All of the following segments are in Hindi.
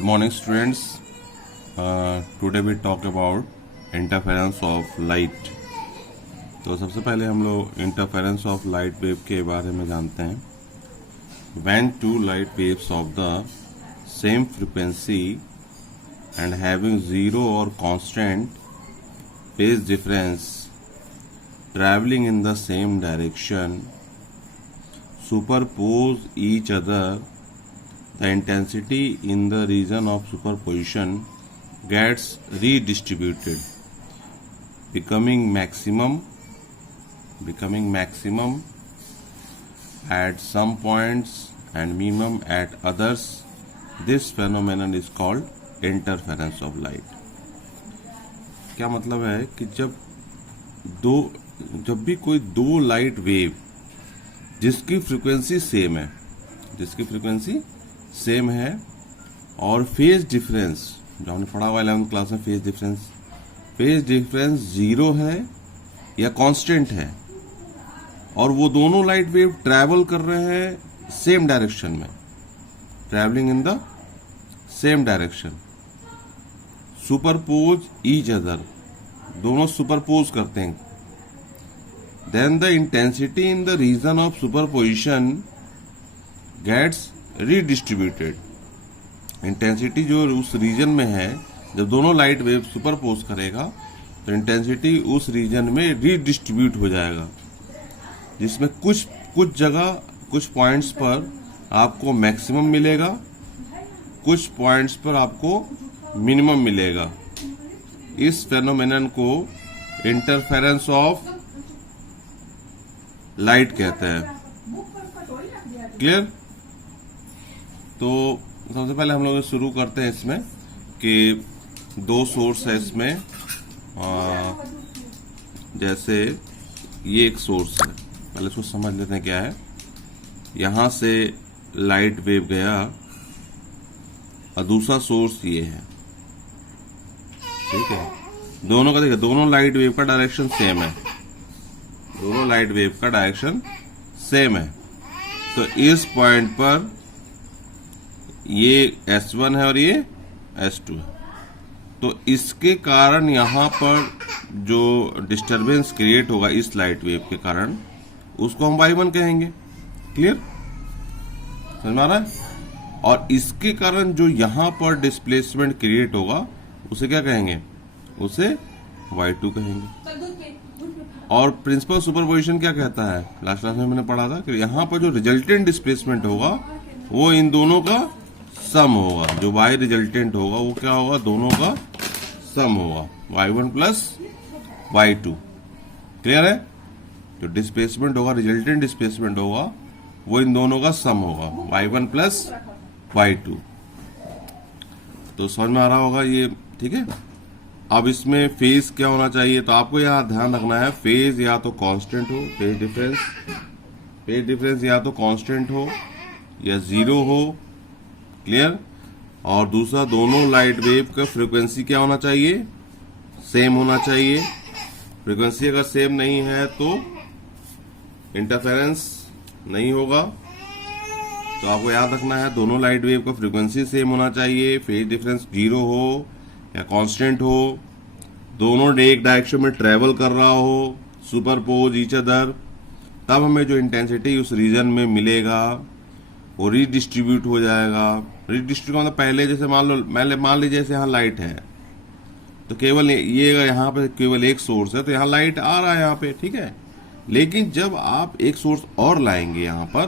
Good morning, students. Today we talk about interference of light. तो सबसे पहले हम लोग interference of light wave के बारे में जानते हैं. When two light waves of the same frequency and having zero or constant phase difference traveling in the same direction superpose each other, the intensity in the region of superposition gets redistributed, becoming maximum at some points and minimum at others. This phenomenon is called interference of light. क्या मतलब है कि जब भी कोई दो लाइट वेव जिसकी फ्रीक्वेंसी सेम है और फेज डिफरेंस जो हमने पढ़ा हुआ 11th क्लास में, फेज डिफरेंस जीरो है या कांस्टेंट है और वो दोनों लाइट वेव ट्रैवल कर रहे हैं सेम डायरेक्शन में, travelling in the same direction, superpose each other, दोनों सुपरपोज करते हैं, then the intensity in the region of superposition gets redistributed. Intensity जो उस रीजन में है, जब दोनों लाइट वेव सुपरपोज करेगा तो इंटेंसिटी उस रीजन में रीडिस्ट्रीब्यूट हो जाएगा, जिसमें कुछ जगह कुछ पॉइंट्स पर आपको मैक्सिमम मिलेगा, कुछ पॉइंट्स पर आपको मिनिमम मिलेगा. इस फेनोमेनन को इंटरफेरेंस ऑफ लाइट कहते हैं. क्लियर? तो सबसे पहले हम लोग शुरू करते हैं इसमें कि दो सोर्स है इसमें. जैसे ये एक सोर्स है, पहले इसको समझ लेते हैं क्या है. यहां से लाइट वेव गया और दूसरा सोर्स ये है, ठीक है. दोनों का देखिए, दोनों लाइट वेव का डायरेक्शन सेम है, दोनों लाइट वेव का डायरेक्शन सेम है. तो इस पॉइंट पर ये S1 है और ये S2 है. तो इसके कारण यहां पर जो डिस्टरबेंस क्रिएट होगा इस लाइट वेव के कारण, उसको हम Y1 कहेंगे. क्लियर? समझ में आ रहा है? और इसके कारण जो यहां पर डिस्प्लेसमेंट क्रिएट होगा उसे क्या कहेंगे? उसे Y2 कहेंगे. और प्रिंसिपल सुपरपोजिशन क्या कहता है? लास्ट क्लास में मैंने पढ़ा था कि यहां पर जो रिजल्टेंट डिस्प्लेसमेंट होगा वो इन दोनों का सम होगा. जो Y रिजल्टेंट होगा वो क्या होगा? दोनों का सम होगा, Y1 प्लस Y2. क्लियर है? जो डिस्प्लेसमेंट होगा, रिजल्टेंट डिस्प्लेसमेंट होगा, वो इन दोनों का सम होगा, Y1 प्लस Y2. तो समझ में आ रहा होगा ये, ठीक है. अब इसमें फेज क्या होना चाहिए? तो आपको यहाँ ध्यान रखना है, फेज या तो कांस्टेंट हो, फेज डिफरेंस या तो कांस्टेंट हो या जीरो हो. क्लियर? और दूसरा, दोनों लाइट वेव का फ्रीक्वेंसी क्या होना चाहिए? सेम होना चाहिए. फ्रीक्वेंसी अगर सेम नहीं है तो इंटरफेरेंस नहीं होगा. तो आपको याद रखना है, दोनों लाइट वेव का फ्रीक्वेंसी सेम होना चाहिए, फेज डिफरेंस जीरो हो या कांस्टेंट हो, दोनों एक डायरेक्शन में ट्रेवल कर रहा हो, सुपरपोज ईच अदर. तब हमें जो इंटेंसिटी उस रीजन में मिलेगा वो रीडिस्ट्रीब्यूट हो जाएगा. रीडिस्ट्रीब्यूट मतलब पहले जैसे मान लीजिए जैसे यहाँ लाइट है तो केवल ये यहाँ पे केवल एक सोर्स है तो यहाँ लाइट आ रहा है यहाँ पे, ठीक है. लेकिन जब आप एक सोर्स और लाएंगे यहाँ पर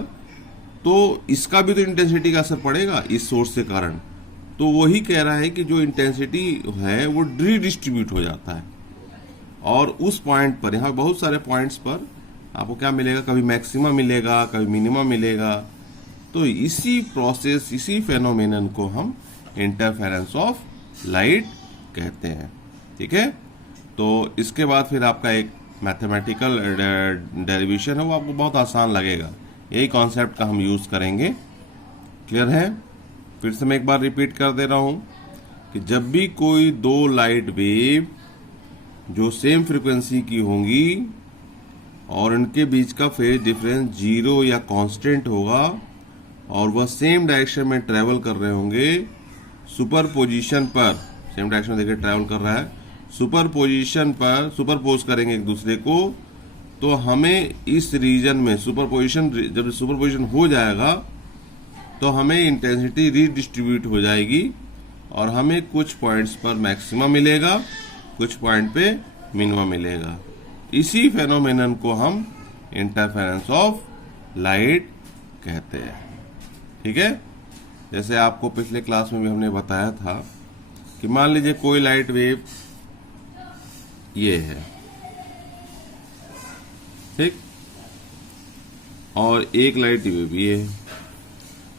तो इसका भी तो इंटेंसिटी का असर पड़ेगा इस सोर्स के कारण. तो वही कह रहा है कि जो इंटेंसिटी है वो रीडिस्ट्रीब्यूट हो जाता है और उस पॉइंट पर, यहाँ बहुत सारे पॉइंट्स पर आपको क्या मिलेगा? कभी मैक्सिमम मिलेगा, कभी मिनिमम मिलेगा. तो इसी प्रोसेस, इसी फेनोमेनन को हम इंटरफेरेंस ऑफ लाइट कहते हैं. ठीक है. तो इसके बाद फिर आपका एक मैथमेटिकल डेरिवेशन है, वो आपको बहुत आसान लगेगा. यही कॉन्सेप्ट का हम यूज करेंगे. क्लियर है? फिर से मैं एक बार रिपीट कर दे रहा हूं कि जब भी कोई दो लाइट वेव जो सेम फ्रीक्वेंसी की होंगी और उनके बीच का फेज डिफरेंस जीरो या कांस्टेंट होगा और वह सेम डायरेक्शन में ट्रेवल कर रहे होंगे, सुपरपोजिशन पर सेम डायरेक्शन देखिए ट्रैवल कर रहा है, सुपरपोजिशन पर सुपरपोज करेंगे एक दूसरे को, तो हमें इस रीजन में सुपरपोजिशन, जब सुपरपोजिशन हो जाएगा तो हमें इंटेंसिटी रीडिस्ट्रीब्यूट हो जाएगी और हमें कुछ पॉइंट्स पर मैक्सिमम मिलेगा, कुछ पॉइंट पे मिनिमम मिलेगा। इसी फेनोमेनन को हम इंटरफेरेंस ऑफ लाइट कहते हैं। ठीक है, जैसे आपको पिछले क्लास में भी हमने बताया था कि मान लीजिए कोई लाइट वेव ये है, ठीक, और एक लाइट वेव ये है।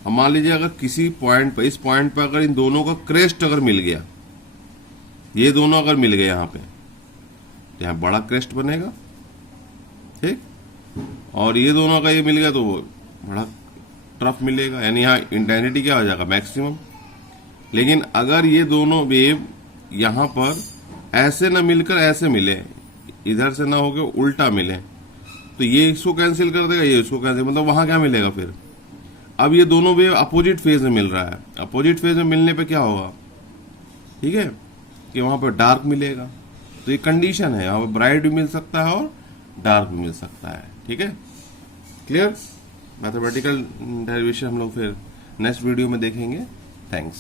अब मान लीजिए अगर किसी पॉइंट पर, इस पॉइंट पर अगर इन दोनों का क्रेस्ट अगर मिल गया, ये दोनों अगर मिल गए यहाँ पे, तो यहाँ बड़ा क्रेस्ट बनेगा, ठीक, और ये दोनों का ये मिल गया तो वो बड़ा ट्रफ मिलेगा, यानी यहाँ इंटेंसिटी क्या हो जाएगा, मैक्सिमम। लेकिन अगर ये दोनों वेव यहाँ पर ऐसे ना मिलकर ऐसे मिले, इधर से ना होकर उल्टा मिले, तो ये इसको कैंसिल कर देगा, ये इसको कैंसिल, मतलब वहां क्या मिलेगा फिर। अब ये दोनों वेव अपोजिट फेज में मिल रहा है, अपोजिट फेज में मिलने पे क्या होगा, ठीक है, कि वहां पर डार्क मिलेगा। तो ये कंडीशन है, यहाँ पर ब्राइट भी मिल सकता है और डार्क भी मिल सकता है। ठीक है, क्लियर। मैथमेटिकल डेरिवेशन हम लोग फिर नेक्स्ट वीडियो में देखेंगे। थैंक्स।